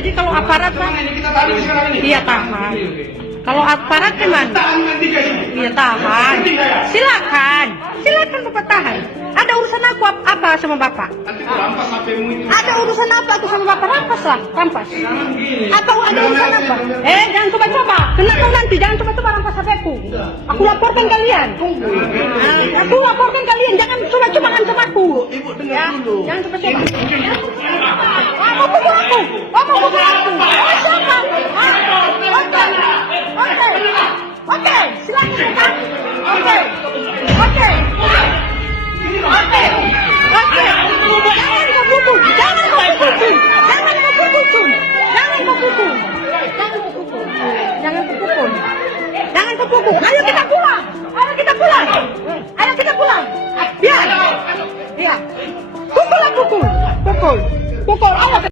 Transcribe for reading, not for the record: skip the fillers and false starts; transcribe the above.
Jadi kalau aparat Pak, iya tahan. Kalau aparat gimana? Iya tahan. Silakan Bapak tahan. Ada urusan apa sama Bapak? Ada urusan apa tuh sama Bapak? Rampas lah, rampas. Atau ada urusan apa? Jangan coba-coba. Kena kau nanti, jangan coba-coba rampas HP-ku. Aku laporkan kalian. Aku laporkan kalian, jangan coba-coba ngancam aku. Ya, jangan coba-coba. Mau pukul aku. Mau pukul aku. Siapa? Oke, silakan. Oke. Jangan kau pukul. Ayo kita pulang. Biar. Pukul. Ayo.